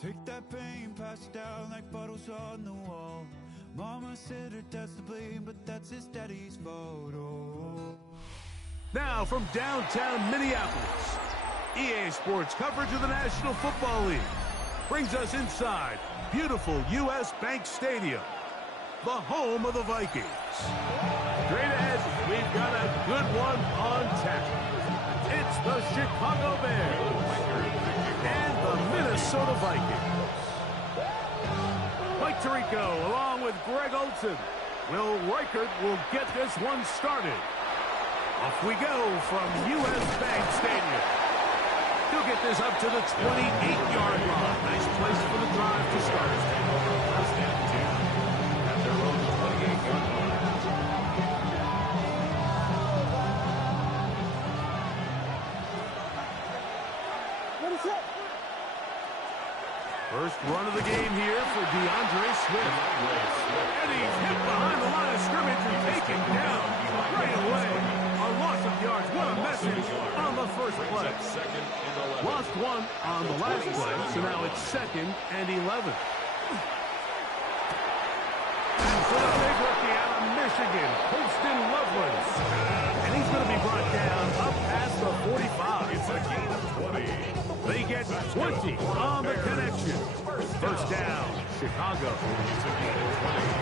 Take that pain, pass it down like photos on the wall. Mama said her dad's to blame, but that's his daddy's photo. Now from downtown Minneapolis, EA Sports coverage of the National Football League brings us inside beautiful U.S. Bank Stadium, the home of the Vikings. Straight ahead, we've got a good one on tap. It's the Chicago Bears and the Minnesota Vikings. Mike Tirico along with Greg Olsen. Will Reichert will get this one started. Off we go from U.S. Bank Stadium. He'll get this up to the 28-yard line. Nice place for the drive to start. First down 2 at their own 28-yard line. First run of the game here for DeAndre Swift. And he's hit behind the line of scrimmage and taken down right away. A loss of yards. What a message on the first play. Lost one on the last play, so now it's 2nd and 11. And for the big rookie out of Michigan, Holston Loveland. And he's going to be brought down up past the 45. It's a gain of 20. They get 20 on the connection. First down, Chicago.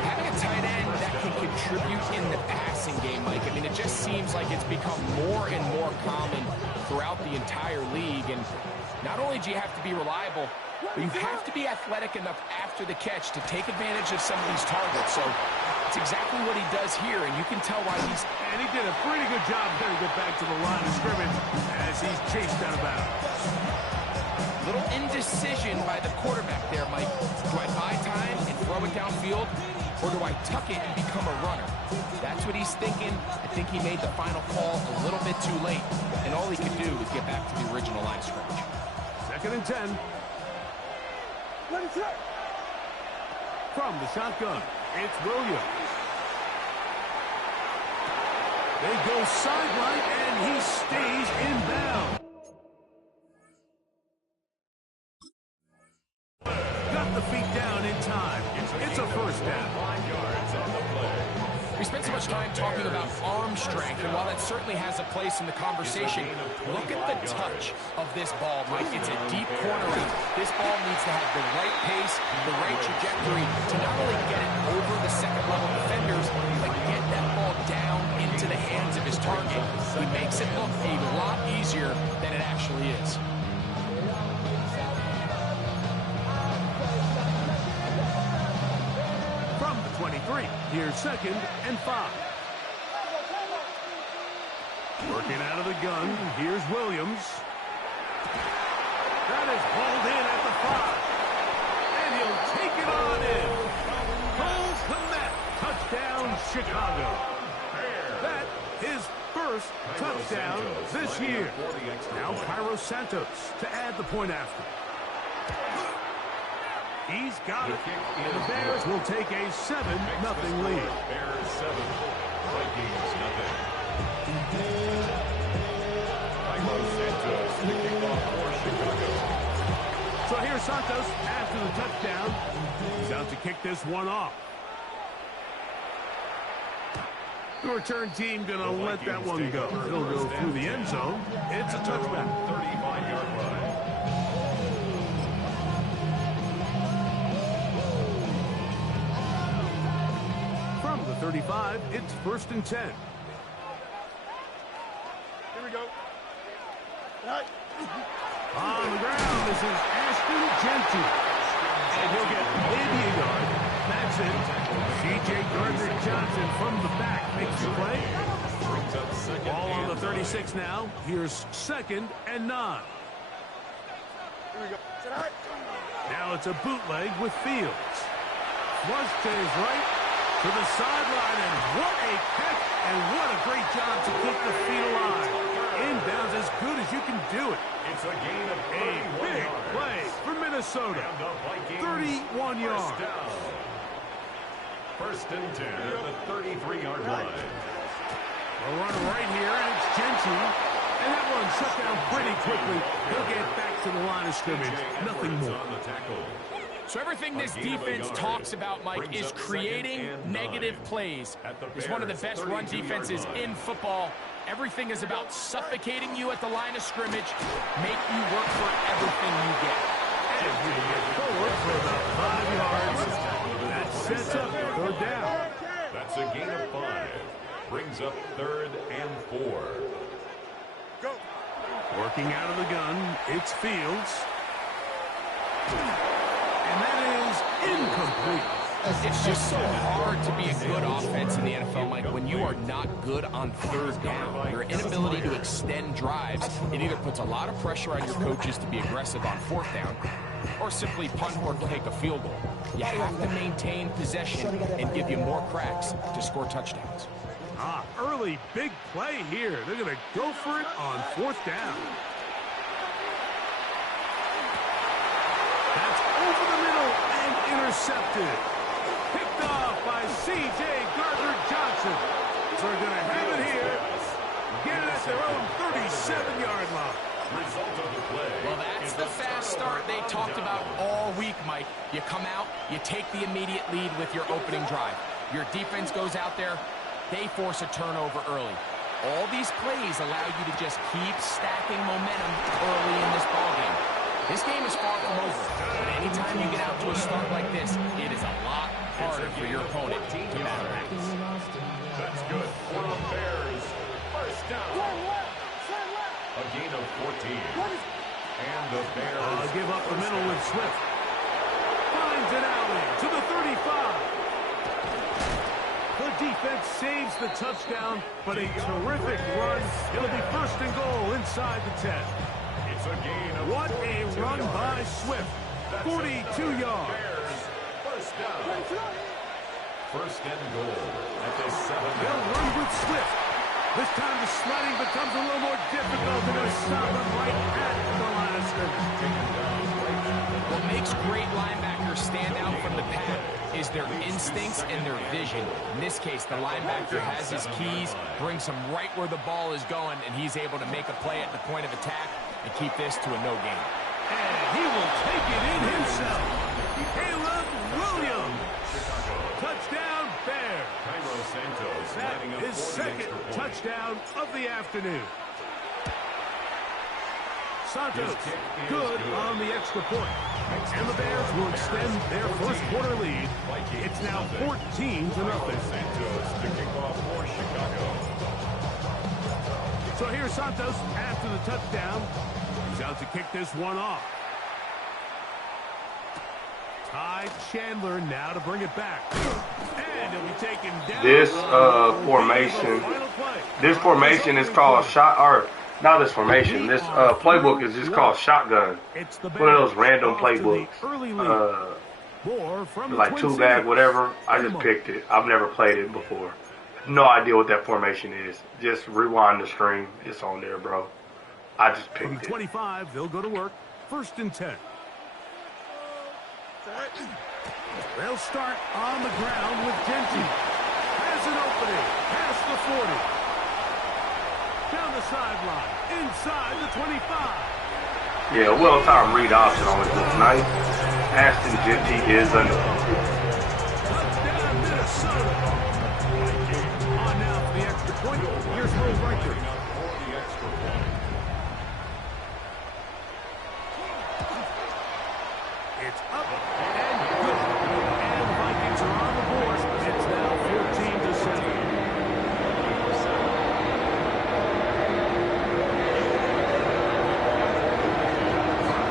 Having a tight end that can contribute in the passing game, Mike, I mean, it just seems like it's become more and more common throughout the entire league. And not only do you have to be reliable, but you have to be athletic enough after the catch to take advantage of some of these targets. So it's exactly what he does here, and you can tell why he's... And he did a pretty good job there to get back to the line of scrimmage as he's chased out of bounds. Little indecision by the quarterback there, Mike. Do I buy time and throw it downfield, or do I tuck it and become a runner? That's what he's thinking. I think he made the final call a little bit too late, and all he could do was get back to the original line of scrimmage. 2nd and 10. From the shotgun, it's Williams. They go sideline, and he stays inbound. Got the feet down in time. It's a first down. 5 yards on the play. We spent so much time talking about arm strength, and while that certainly has a place in the conversation, look at the touch of this ball, Mike. It's a deep corner route. This ball needs to have the right pace, the right trajectory to not only get it over the second-level defenders, but get that ball down into the hands of his target. He makes it look a lot easier than it actually is. From the 23, here's 2nd and 5. Working out of the gun, here's Williams. That is hauled in at the 5. And he'll take it on in. Cole Kmet, touchdown Chicago. That is first touchdown this year. Now Cairo Santos to add the point after. He's got it. And the Bears will take a 7-0 lead. Bears 7, Vikings nothing. Cairo Santos, the kickoff for Chicago. So here's Santos after the touchdown. He's out to kick this one off. The return team going to let that one go. It'll go through the end zone. It's a touchback. 35-yard line. From the 35, it's 1st and 10. Here we go. On the ground, this is Ashton Jeanty. And he'll get maybe a yard. That's it. C.J. Gardner-Johnson from the back makes the play. Ball on the 36 now. Here's 2nd and 9. Here we go. Now it's a bootleg with Fields. Flush to his right, to the sideline, and what a catch, and what a great job to keep the feet alive. Inbounds as good as you can do it. It's a gain of A big play for Minnesota. 31 yards. 1st and 10 at the 33-yard line. A runner right here, and it's Jeanty. And that one shut down pretty quickly. He'll get back to the line of scrimmage. Nothing more. So everything this defense talks about, Mike, is creating negative plays. It's one of the best run defenses in football. Everything is about suffocating you at the line of scrimmage, make you work for everything you get. Forward for about 5 yards. That sets up third down. That's a gain of 5. Brings up 3rd and 4. Go. Working out of the gun, it's Fields. And that is incomplete. It's just so hard to be a good offense in the NFL, Mike, when you are not good on third down. Your inability to extend drives, it either puts a lot of pressure on your coaches to be aggressive on 4th down, or simply punt or kick a field goal. You have to maintain possession and give you more cracks to score touchdowns. Early big play here. They're going to go for it on 4th down. That's over the middle and intercepted. Picked off by C.J. Gardner-Johnson. So they're going to have it here. Get it at their own 37-yard line. Result of the play. Well, that's the fast start they talked about all week, Mike. You come out, you take the immediate lead with your opening drive. Your defense goes out there, they force a turnover early. All these plays allow you to just keep stacking momentum early in this ballgame. This game is far from over, but anytime you get out to a start like this, it is a lot harder for your opponent to battle back. That's good for the Bears. First down. A gain of 14. And the Bears give up the middle with Swift. Finds an alley to the 35. The defense saves the touchdown, but a terrific run. It'll be 1st and goal inside the 10. It's a gain of What a run by Swift. 42 yards. Bears. First down. 1st and goal at the 7. They'll run with Swift. This time the sledding becomes a little more difficult. They're going to stop him right at the line of scrimmage. What makes great linebackers stand out from the pack is their instincts and their vision. In this case, the linebacker has his keys, brings him right where the ball is going, and he's able to make a play at the point of attack and keep this to a no gain. And he will take it in himself. Caleb Williams. Touchdown, Bears. Cairo Santos That lining up is for the 2nd extra point. touchdown of the afternoon. Santos good on the extra point. And the Bears will extend their first quarter lead. It's now 14-0. Santos to kick off for Chicago. So here's Santos after the touchdown. He's out to kick this one off. Ty Chandler now to bring it back. And he'll be taken down. This formation is called shot, or not this formation. This playbook is just called shotgun. It's one of those random playbooks. Like two bag, whatever. I just picked it. I've never played it before. No idea what that formation is. Just rewind the stream. It's on there, bro. I just picked it. 25, they'll go to work. 1st and 10. They'll start on the ground with Genty. Has an opening. Past the 40. Down the sideline. Inside the 25. Yeah, well-timed read option always looks nice. Ashton Genty is a Touchdown, Minnesota. On now for the extra point. Here's Will Riker. It's up and good. And the Vikings are on the board. It's now 14-7.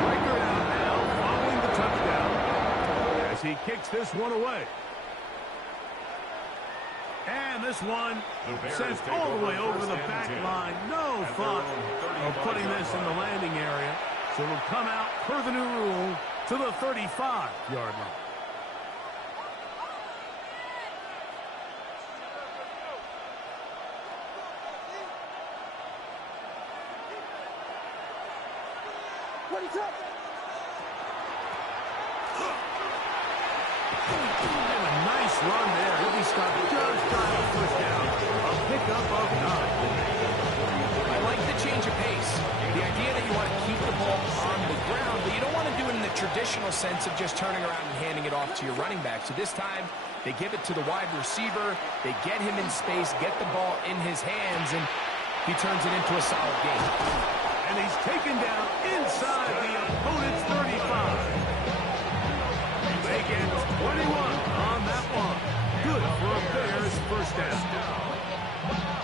Riker out now following the touchdown as he kicks this one away. And this one sends all the way over the back line. No thought of putting this in the landing area. So it'll come out per the new rule to the 35-yard line. And a nice run there. He'll be stopped just shy of 1st down. A pickup of 9. like the change of pace. The idea that you want to keep the ball on the ground, but you don't want to do it in the traditional sense of just turning around and handing it off to your running back. So this time, they give it to the wide receiver. They get him in space, get the ball in his hands, and he turns it into a solid game. And he's taken down inside the opponent's 35. They get 21 on that one. Good for a Bears first down.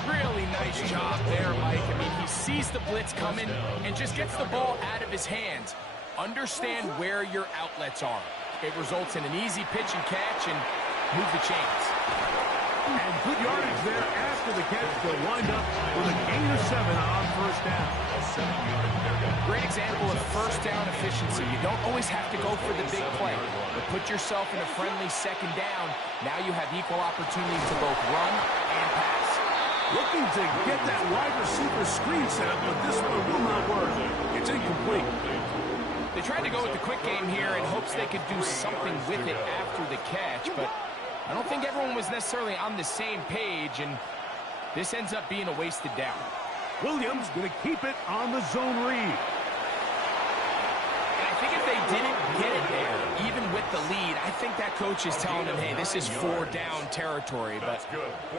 Really nice job there, Mike. I mean, he sees the blitz coming and just gets the ball out of his hands. Understand where your outlets are. It results in an easy pitch and catch and move the chains. And good yardage there after the catch. They'll wind up with a gain of 7 on first down. Great example of first down efficiency. You don't always have to go for the big play, but put yourself in a friendly second down. Now you have equal opportunity to both run and pass. Looking to get that wide receiver screen set up, but this one will not work. It's incomplete. They tried to go with the quick game here in hopes they could do something with it after the catch, but I don't think everyone was necessarily on the same page, and this ends up being a wasted down. Williams going to keep it on the zone read. And I think if they didn't get it there, even with the lead, I think that coach is telling them, hey, this is 4 down territory, but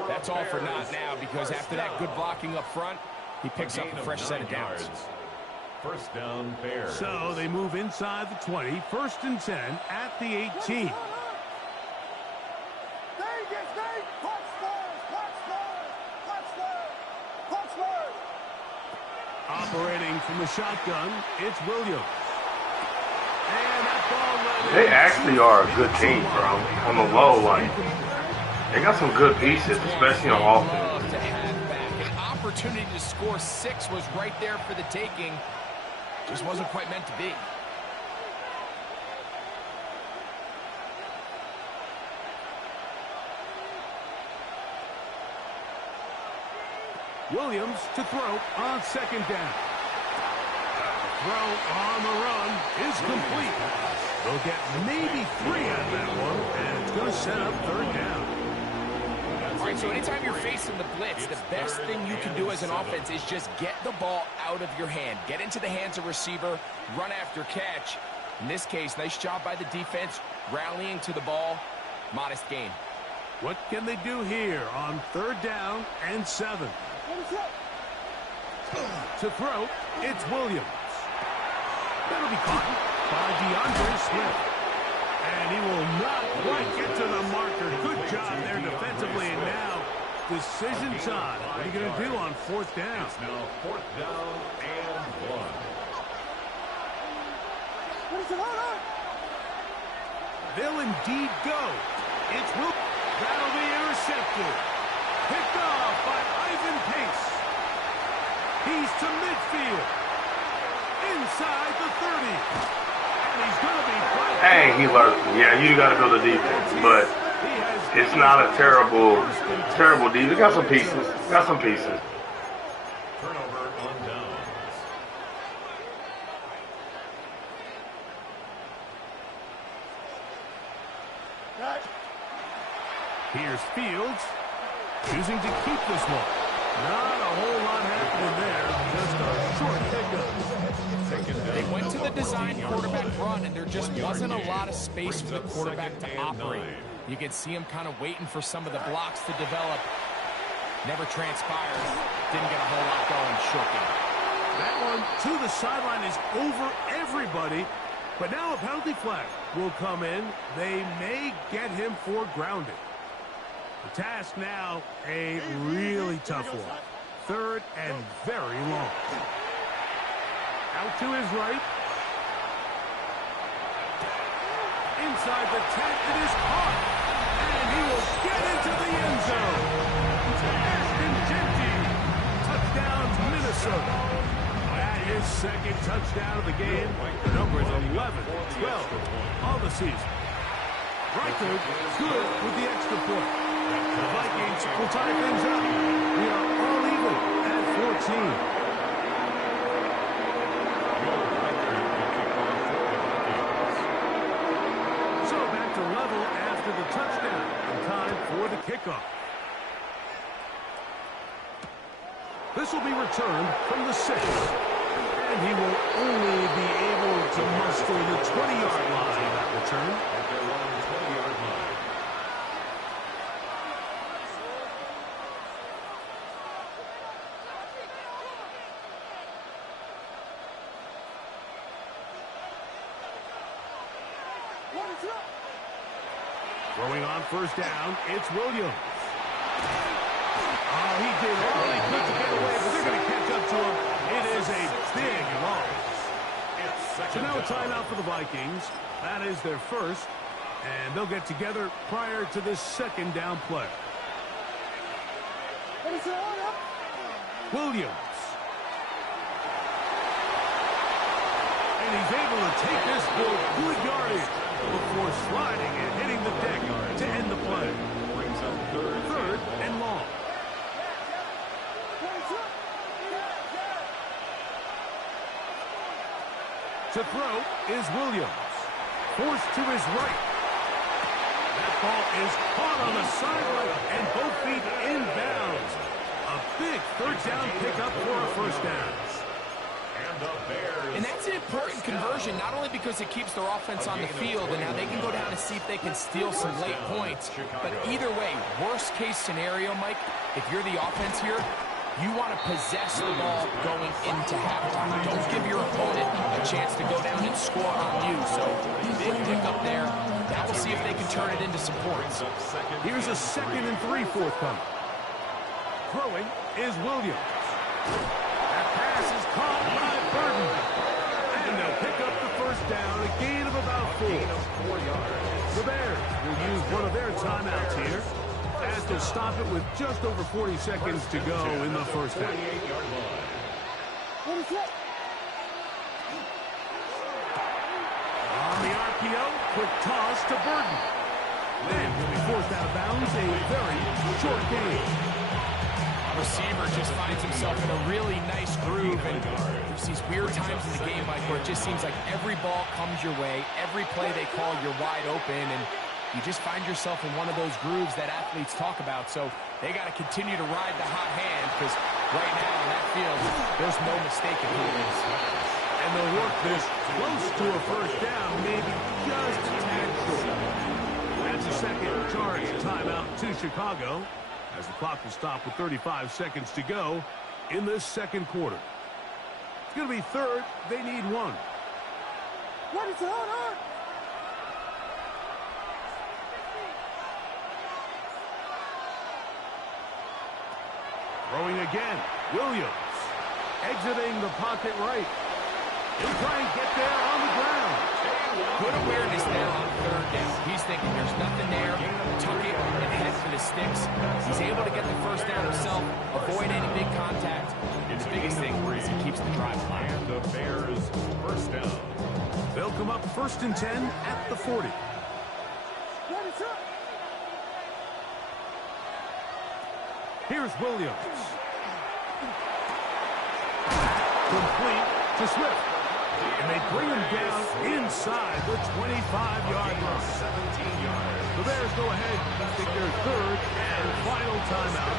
that's all for naught now, because after that good blocking up front, he picks up a fresh set of downs. First down, Bears. So they move inside the 20, 1st and 10 at the 18. Operating from the shotgun, it's Williams. And that ball They actually are a good team, bro. On the low, like, they got some good pieces, especially on offense. To have back. An opportunity to score 6 was right there for the taking. Just wasn't quite meant to be. Williams to throw on 2nd down. Throw on the run is complete. They'll get maybe 3 out of that one, and it's going to set up 3rd down. All right, so anytime you're facing the blitz, the best thing you can do as an offense is just get the ball out of your hand. Get into the hands of receiver, run after catch. In this case, nice job by the defense, rallying to the ball. Modest gain. What can they do here on 3rd down and 7? To throw, it's Williams. That'll be caught by DeAndre Swift. And he will not quite get to the marker. Good job there defensively. And now, decision time. What are you going to do on 4th down? It's now 4th down and 1. They'll indeed go. It's Williams. That'll be intercepted. Picked off by Ivan Pace. He's to midfield. Inside the 30. And he's going to be right. Hey, he lurking. Yeah, you got to build a defense, but it's not a terrible defense. Got some pieces. Got some pieces. Turnover on downs. Here's Fields. Choosing to keep this one. Not a whole lot happening there. Just a short pickup. They went to the design quarterback run, and there just wasn't a lot of space for the quarterback to operate. You can see him kind of waiting for some of the blocks to develop. Never transpired. Didn't get a whole lot going. Short game. That one to the sideline is over everybody. But now a penalty flag will come in. They may get him for grounding. The task now, a really tough one. 3rd and very long. Out to his right. Inside the 10, it is caught. And he will get into the end zone. Ashton Jeanty. Touchdown, Minnesota. That is 2nd touchdown of the game. The number is 11-12 on the season. Reichard good with the extra point. The Vikings will tie things up. We are all even at 14. So back to level after the touchdown. And time for the kickoff. The This will be returned from the 6. And he will only be able to muster the 20-yard line on that return. At their own 20-yard line. Throwing on first down, it's Williams. Oh, he did all he could to get away, but they're going to catch up to him. It is a big loss. So now a timeout for the Vikings. That is their first, and they'll get together prior to this second down play. Williams. And he's able to take this for good yardage before sliding and hitting the deck to end the play. Brings up Third and long. To throw is Williams. Forced to his right. That ball is caught on the sideline and both feet inbounds. A big third down pickup for a first down. And that's an important conversion, not only because it keeps their offense on the field, and now they can go down and see if they can steal some late points. But either way, worst case scenario, Mike, if you're the offense here, you want to possess the ball going into halftime. Don't give your opponent a chance to go down and score on you. So big pickup there. Now we'll see if they can turn it into some points. Here's a 2nd and 3 forthcoming. Throwing is Williams. That pass is caught by Burden. And they'll pick up the first down, a gain of about 4. The Bears will use one of their timeouts here, as they'll stop it with just over 40 seconds to go in the first half. On the RPO, quick toss to Burden. Then will be forced out of bounds, a very short gain. Receiver just finds himself in a really nice groove, and there's these weird times in the game, Mike, where it just seems like every ball comes your way, every play they call, you're wide open, and you just find yourself in one of those grooves that athletes talk about. So they got to continue to ride the hot hand, because right now in that field, there's no mistaking who it is. And they'll work this close to a first down, maybe just a tad short. That's a second charge timeout to Chicago, as the clock will stop with 35 seconds to go in this second quarter. It's going to be third. They need 1. Throwing again, Williams. Exiting the pocket right. He'll try and get there on the ground. Good awareness there on third down. He's thinking there's nothing there. Tuck it and head for the sticks. He's able to get the first down himself, avoid any big contact. And the biggest thing is he keeps the drive alive. And the Bears first down. They'll come up 1st and 10 at the 40. Here's Williams. Complete to Swift. And they bring him down inside the 25-yard line. 17 yards. The Bears go ahead and take their third and final timeout.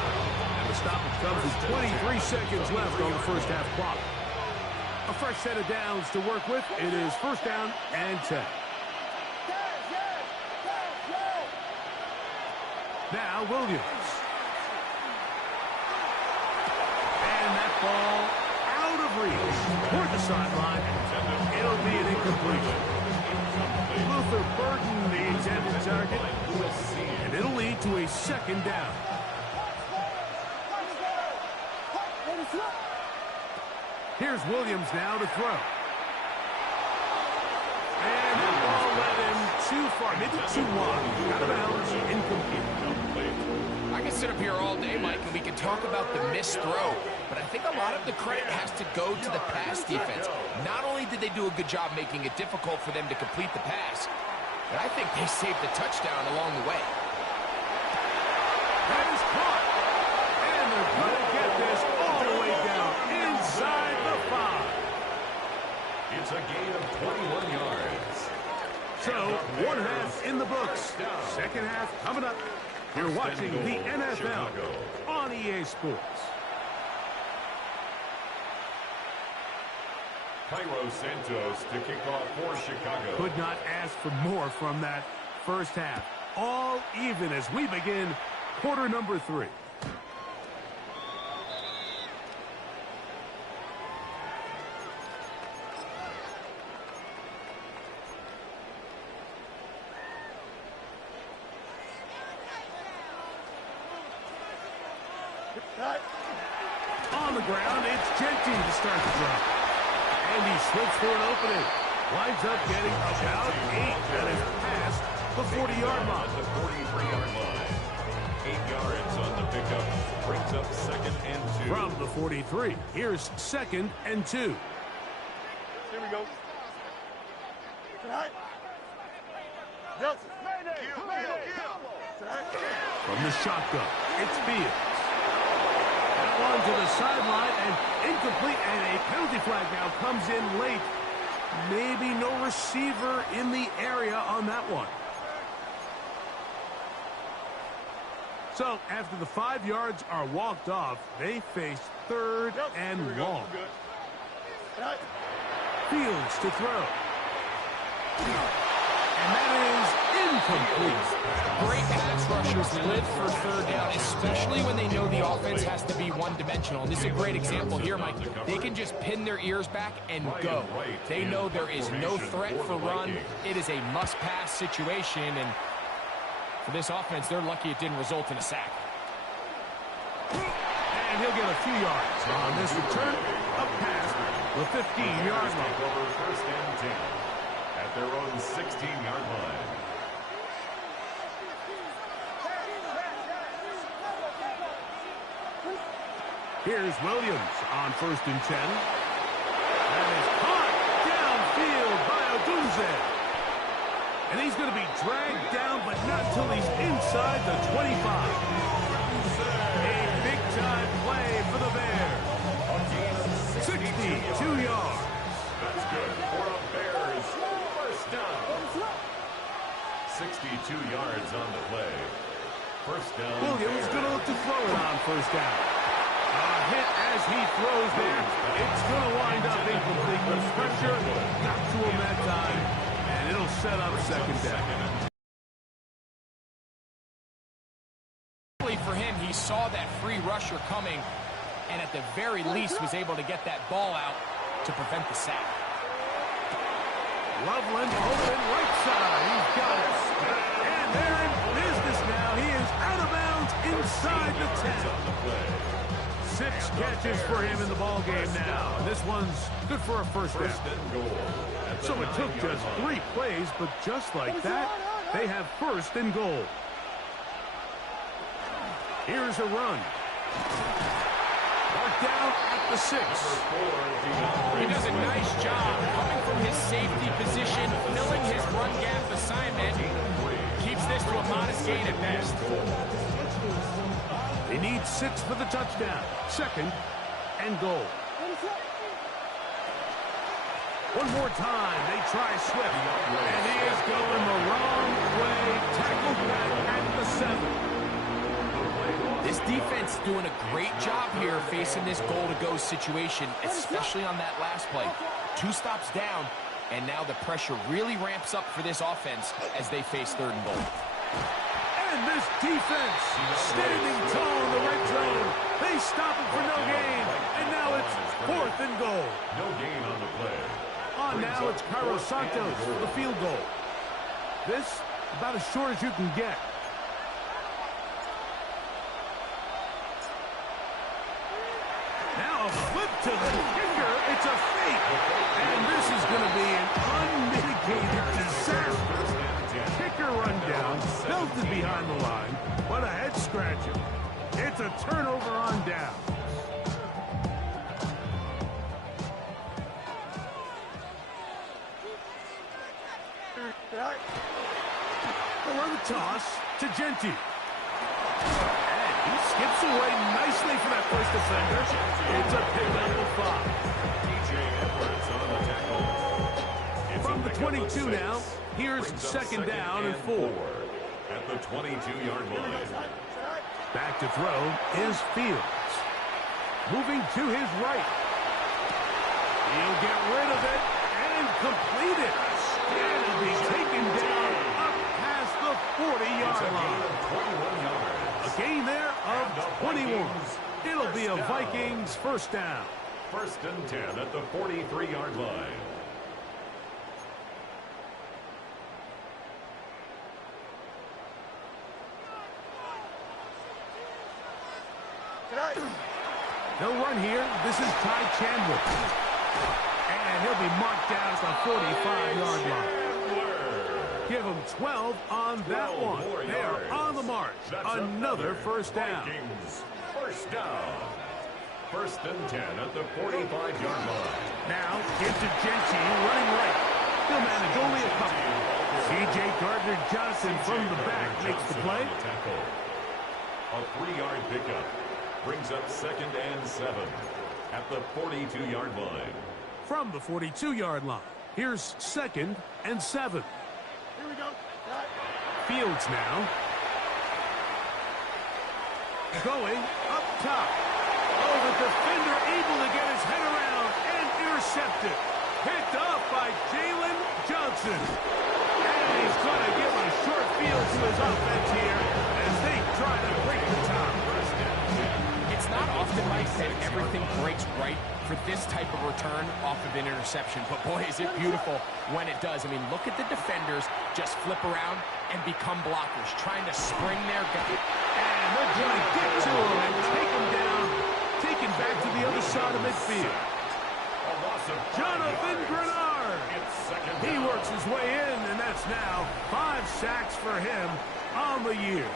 And the stoppage comes with 23 seconds left on the first half clock. A fresh set of downs to work with. It is first down and 10. Now Williams. And that ball out of reach toward the sideline. It'll be an incompletion. Luther Burden, the intended target, and it'll lead to a second down. Here's Williams now to throw. And that ball led him too far, maybe too wide. Out of bounds, incomplete. I can sit up here all day, Mike, and we can talk about the missed throw, but I think a lot of the credit has to go to the pass defense. Not only did they do a good job making it difficult for them to complete the pass, but I think they saved the touchdown along the way. That is caught. And they're going to get this all the way down inside the 5. It's a gain of 21 yards. So, one half in the books. Second half coming up. You're watching the NFL on EA Sports. Cairo Santos to kick off for Chicago. Could not ask for more from that first half. All even as we begin quarter number 3. On the ground, it's Jeanty to start the drive. And he slips through an opening. Winds up getting about 8. That is past the 40-yard line. The 43-yard line. 8 yards on the pickup. Brings up 2nd and 2. From the 43, here's 2nd and 2. Here we go. Yep. From the shotgun, it's Fields. That one to the sideline and incomplete, and a penalty flag now comes in late. Maybe no receiver in the area on that one. So after the 5 yards are walked off, they face 3rd and long. Fields to throw. And that is incomplete. Great pass rushers live for 3rd down, especially when they know the offense has to be one-dimensional. And this is a great example here, Mike. They can just pin their ears back and go. They know there is no threat for run. It is a must-pass situation, and for this offense, they're lucky it didn't result in a sack. And he'll get a few yards on this return up past the 15-yard line. Over 1st and 10 at their own 16-yard line. Here's Williams on 1st and 10. That is caught downfield by Odunze. And he's going to be dragged down, but not till he's inside the 25. A big-time play for the Bears. 62 yards. That's good for the Bears. 1st down. 62 yards on the play. 1st down. Williams going to look to throw it on 1st down. A hit as he throws there. It's going to wind up incomplete. The pressure got to him that time, and it'll set up 2nd down. For him, he saw that free rusher coming, and at the very least was able to get that ball out to prevent the sack. Loveland open right side. He's got it. And they're in business now. He is out of bounds inside the 10. 6 catches for him in the ball game now. This one's good for a 1st down. So it took just 3 plays, but just like that, they have 1st and goal. Here's a run. Marked down at the 6. He does a nice job coming from his safety position, filling his run gap assignment. Keeps this to a modest gain at best. They need 6 for the touchdown. 2nd and goal. One more time. They try Swift. And he is going the wrong way. Tackled back at the 7. This defense doing a great job here facing this goal-to-go situation, especially on that last play. 2 stops down, and now the pressure really ramps up for this offense as they face 3rd and goal. And this defense standing tall in the red zone. They stop it for no gain, and now it's 4th and goal. No gain on the play. On now, it's Cairo Santos for the field goal. This, about as short as you can get. Now a flip to the kicker. It's a fake. And this is going to be an unmitigated disaster. Kicker run down, belted behind the line, but a head scratcher. It's a turnover on down. They'll run the toss to Jeanty. And he skips away nicely for that first defender. It's a pickup of 5. From the 22 now, here's 2nd down and 4. At the 22-yard line. Back to throw is Fields. Moving to his right. He'll get rid of it and complete it. And it'll be taken down up past the 40-yard line. A gain there of 21. It'll be a Vikings first down. First and 10 at the 43-yard line. They'll run here. This is Ty Chandler. And he'll be marked down at the 45-yard line. Give him 12 on that one. They are on the march. Another first down. First down. First and 10 at the 45-yard line. Now, into Genty running right. He'll manage only a couple. C.J. Gardner-Johnson from the back makes the play. A 3-yard pickup brings up second and 7 at the 42-yard line. From the 42-yard line, here's second and 7. Here we go. Fields now. Going up top. Oh, the defender able to get his head around and intercepted. Picked off by Jalen Johnson. And he's going to give a short field to his offense here as they try to break the top. It's not often, Mike, that everything breaks right for this type of return off of an interception. But, boy, is it beautiful when it does. I mean, look at the defenders just flip around and become blockers, trying to spring their guy. And they're going to get to him and take him down, taken back to the other side of midfield. Jonathan Grenard. He works his way in, and that's now 5 sacks for him on the year.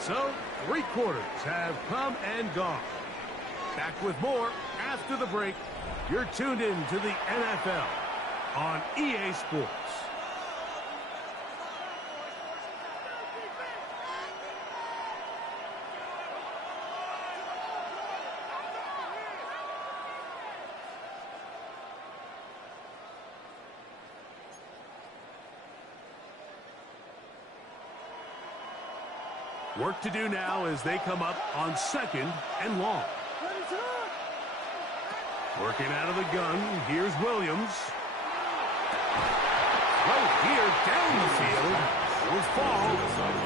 So, 3 quarters have come and gone. Back with more after the break. You're tuned in to the NFL on EA Sports. Work to do now as they come up on second and long. Working out of the gun, here's Williams. Right here, down the field, will fall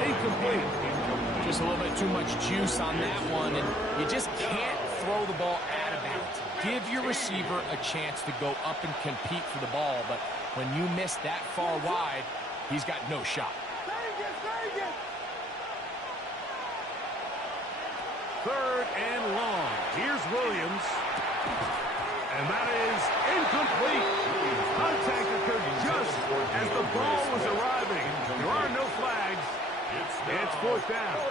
incomplete. Just a little bit too much juice on that one, and you just can't throw the ball out of bounds. Give your receiver a chance to go up and compete for the ball, but when you miss that far wide, he's got no shot. Third and long. Here's Williams. And that is incomplete. Contact occurred just as the ball was arriving. There are no flags. It's fourth down.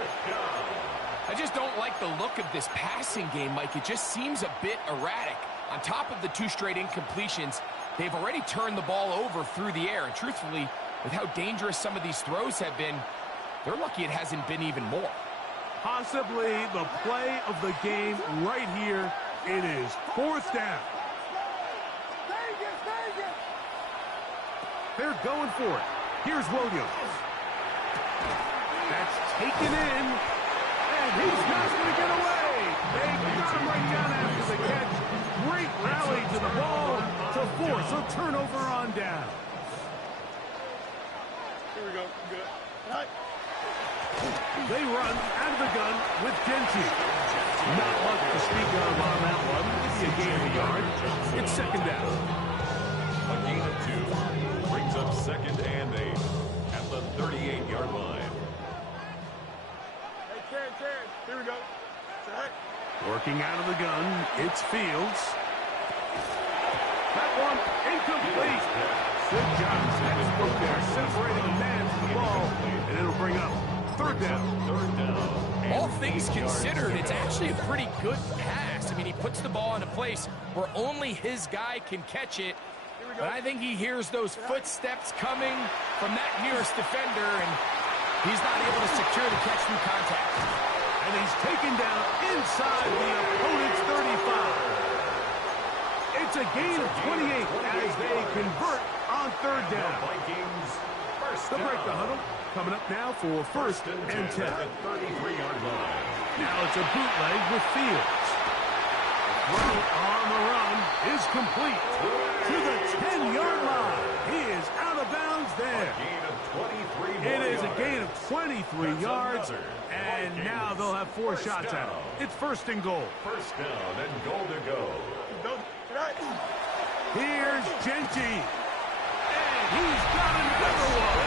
I just don't like the look of this passing game, Mike. It just seems a bit erratic. On top of the 2 straight incompletions, they've already turned the ball over through the air. And truthfully, with how dangerous some of these throws have been, they're lucky it hasn't been even more. Possibly the play of the game right here. It is fourth down. They're going for it. Here's Williams. That's taken in. And he's not going to get away. They got him right down after the catch. Great rally to the ball to force a turnover on down. Here we go. Good. Right. They run out of the gun with Genty. Not much to speak of on that one. It's a gain of a yard. It's second down. A gain of 2 brings up second and 8 at the 38-yard line. Hey, Karen. Here we go. Right. Working out of the gun, it's Fields. That one incomplete. Good job, textbook there, separating a man from the ball, and it'll bring up third down. All things considered, it's actually a pretty good pass. I mean, he puts the ball in a place where only his guy can catch it. But I think he hears those footsteps coming from that nearest defender, and he's not able to secure the catch through contact. And he's taken down inside the opponent's 35. It's a gain of 28 as they convert on third down. They'll break the huddle. Coming up now for first and 10. At the 33-yard line. Now it's a bootleg with Fields. throw on the run is complete to the 10-yard line. He is out of bounds there. It is a gain of 23 yards, and now they'll have 4 shots at it. It's first and goal. First down and goal to go. Here's Genty, and he's got another one.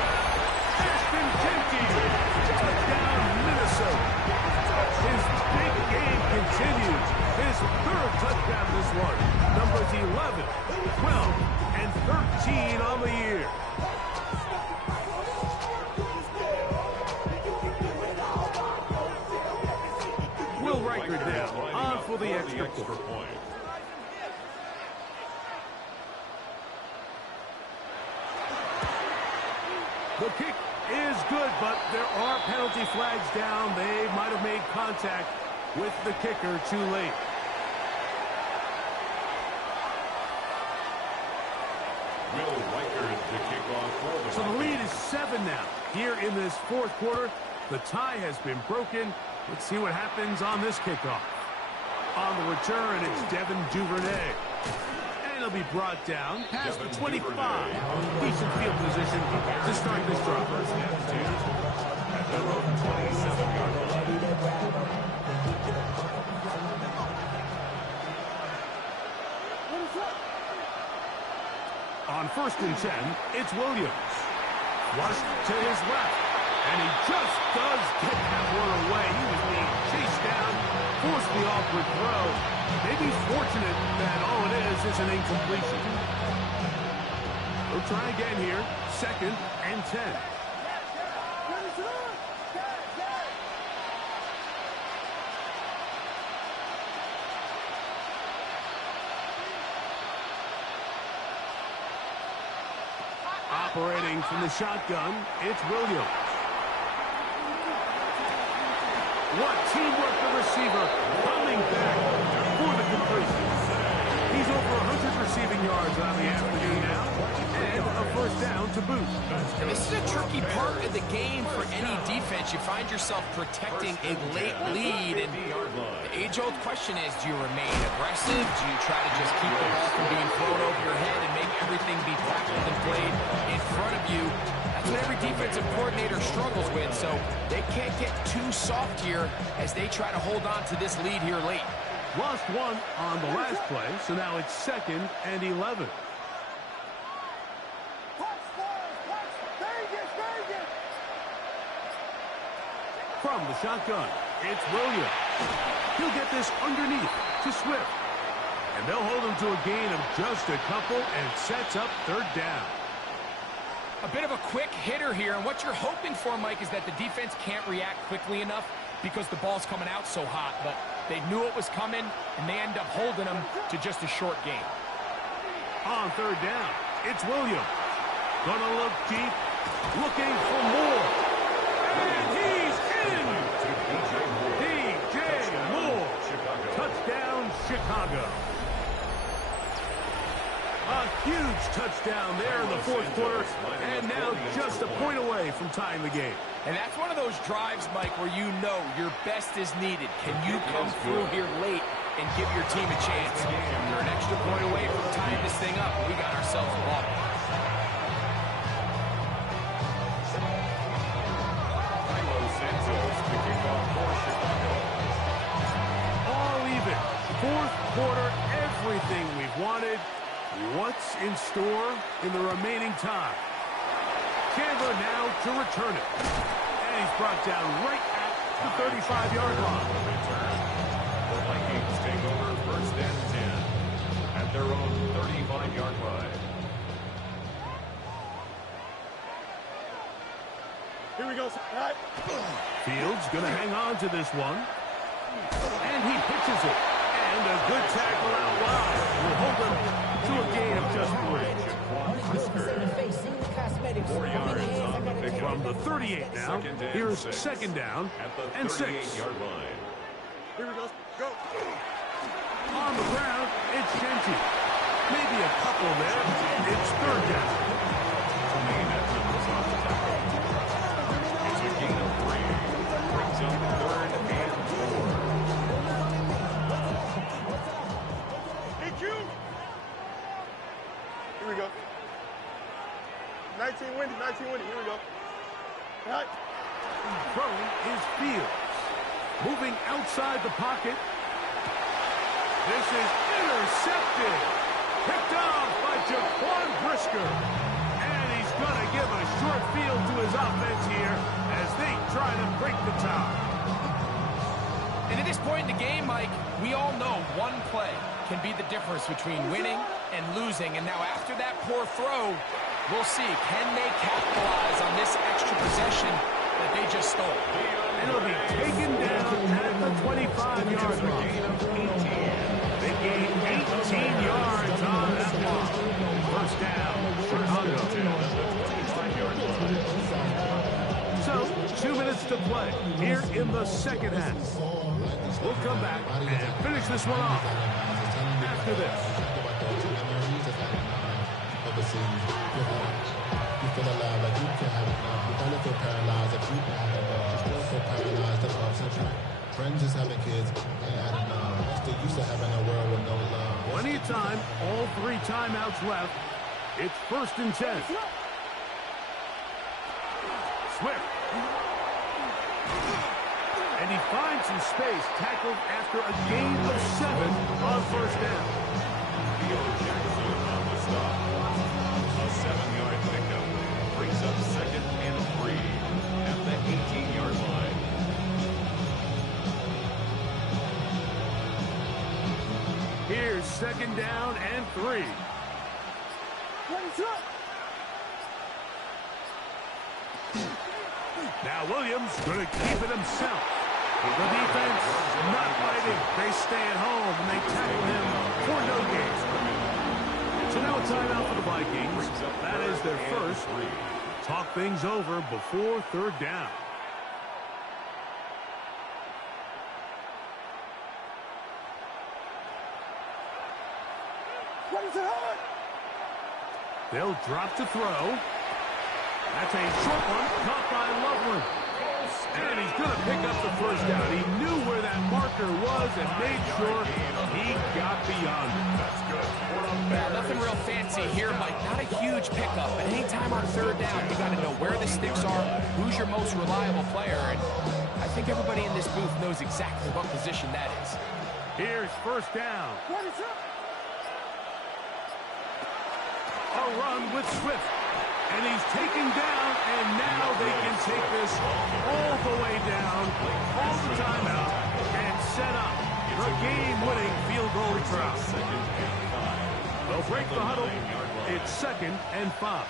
Ashton Genty, touchdown Minnesota. His big game continues. His 3rd touchdown this one. Numbers 11, 12, and 13 on the year. Will Riker down, on for the extra point. The kick is good, but there are penalty flags down. They might have made contact with the kicker too late. Will Riker to kick off for the So the lead is 7 now. Here in this 4th quarter, the tie has been broken. Let's see what happens on this kickoff. On the return, it's Devin Duvernay. And he'll be brought down past the 25. Decent field position to start this drive. At their own 27-yard line. On 1st and 10, it's Williams. Flushed to his left. And he just does get that one away. He was being chased down, forced the awkward throw. Maybe he's fortunate that all it is an incompletion. We'll try again here. 2nd and 10. Operating from the shotgun, it's Williams. What teamwork, the receiver coming back for the completion. He's over 100 receiving yards on the afternoon now, and a 1st down to boot. And this is a tricky part of the game for any defense. You find yourself protecting a late lead, and the age-old question is, do you remain aggressive? Do you try to just keep the ball from being thrown over your head and make everything be tackled and played in front of you? That's what every defensive coordinator struggles with, so they can't get too soft here as they try to hold on to this lead here late. Lost 1 on the last play, so now it's 2nd and 11. From the shotgun, it's Williams. He'll get this underneath to Swift. And they'll hold him to a gain of just a couple and sets up 3rd down. A bit of a quick hitter here, and what you're hoping for, Mike, is that the defense can't react quickly enough because the ball's coming out so hot, but they knew it was coming, and they end up holding them to just a short gain. On 3rd down, it's Williams. Gonna look deep, looking for more. And he's in! DJ Moore. Touchdown, Chicago. A huge touchdown there in the 4th quarter, and now just a point away from tying the game. And that's one of those drives, Mike, where you know your best is needed. Can you come through here late and give your team a chance? You're an extra point away from tying this thing up. We got ourselves a ball. All even. 4th quarter, everything we've wanted. What's in store in the remaining time? Chandler now to return it. And he's brought down right at the 35-yard line. The Vikings take over 1st and 10 at their own 35-yard line. Here we go. Right. Fields going to hang on to this one. And he pitches it. And a good tackle out wide will hold him to a gain of just 3. 4 yards on the pickup. From the 38 now, here's 2nd down and 6. Yard line. Here we go. Go. On the ground, it's Genty. Maybe a couple there. It's 3rd down. It's a gain of 3. Brings up 3rd and 4. Here we go. 19 windy, 19 windy. Here we go. All right. Throwing is Fields. Moving outside the pocket. This is intercepted. Picked off by Jaquan Brisker. And he's going to give a short field to his offense here as they try to break the tie. And at this point in the game, Mike, we all know one play can be the difference between winning and losing. And now after that poor throw, we'll see, can they capitalize on this extra possession that they just stole? And it'll be taken down at the 25-yard line. They gained 18 yards on that one. First down, Chicago. So, 2 minutes to play here in the second half. We'll come back and finish this one off after this. You feel alive, like you can have enough. You don't feel paralyzed, like you can have enough. You still feel paralyzed, that's all. Friends just having kids ain't had enough. I'm still used to having a world with no love. Plenty of time, all 3 timeouts left. It's 1st and 10. Swift. And he finds some space, tackled after a gain of 7 on first down. Theo Jackson on the stop. A 7-yard pickup brings up 2nd and 3 at the 18-yard line. Here's 2nd down and 3. Now Williams going to keep it himself. The defense not fighting. They stay at home and they tackle him for no gain. So now a timeout for the Vikings. That is their first. Talk things over before 3rd down. They'll drop to throw. That's a short one, caught by Loveland. And he's going to pick up the first down. He knew where that marker was and made sure he got beyond it. That's good. Nothing real fancy here, Mike. Not a huge pickup, but anytime on 3rd down, you got to know where the sticks are, who's your most reliable player, and I think everybody in this booth knows exactly what position that is. Here's 1st down. A run with Swift. And he's taken down, and now they can take this all the way down, all the time out, and set up the game-winning field goal try. They'll break the huddle. It's 2nd and 5.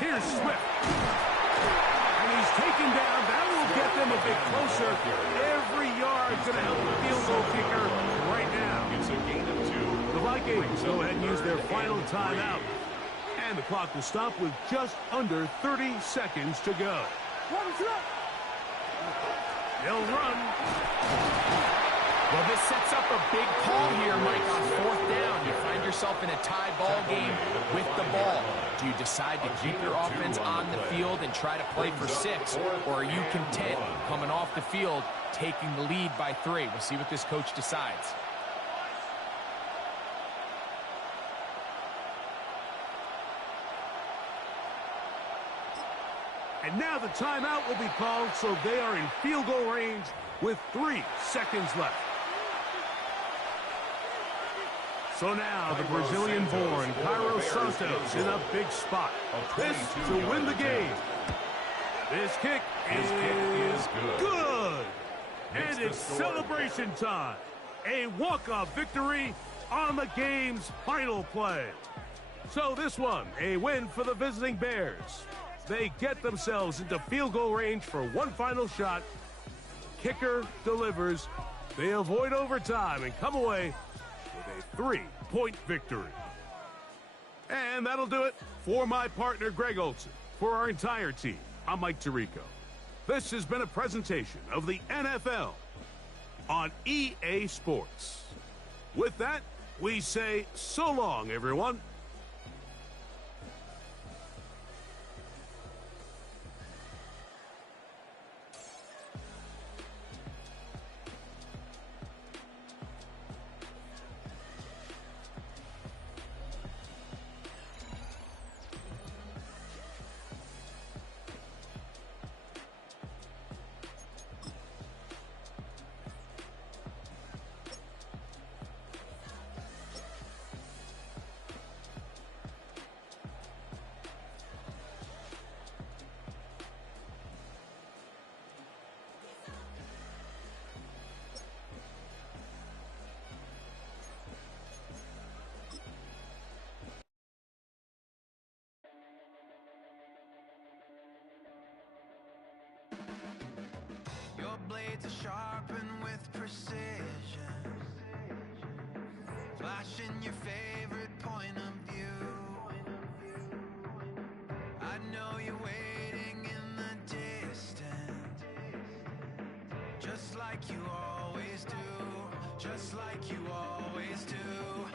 Here's Swift. And he's taken down. That will get them a bit closer. Every yard's going to help the field goal kicker right now. It's a gain of 2. The Vikings go ahead and use their final timeout. And the clock will stop with just under 30 seconds to go. They'll run. Well, this sets up a big call here, Mike, on 4th down. You find yourself in a tie ball game with the ball. Do you decide to keep your offense on the field and try to play for 6? Or are you content coming off the field, taking the lead by 3? We'll see what this coach decides. And now the timeout will be called, so they are in field goal range with 3 seconds left. So now the Brazilian-born Cairo Santos in a big spot. This to win the game. This kick is good. And it's celebration time. A walk-off victory on the game's final play. So this one, a win for the visiting Bears. They get themselves into field goal range for one final shot. Kicker delivers. They avoid overtime and come away with a 3-point victory. And that'll do it for my partner, Greg Olson. For our entire team, I'm Mike Tirico. This has been a presentation of the NFL on EA Sports. With that, we say so long, everyone. blades are sharpened with precision, flashing your favorite point of view. I know you're waiting in the distance, just like you always do, just like you always do.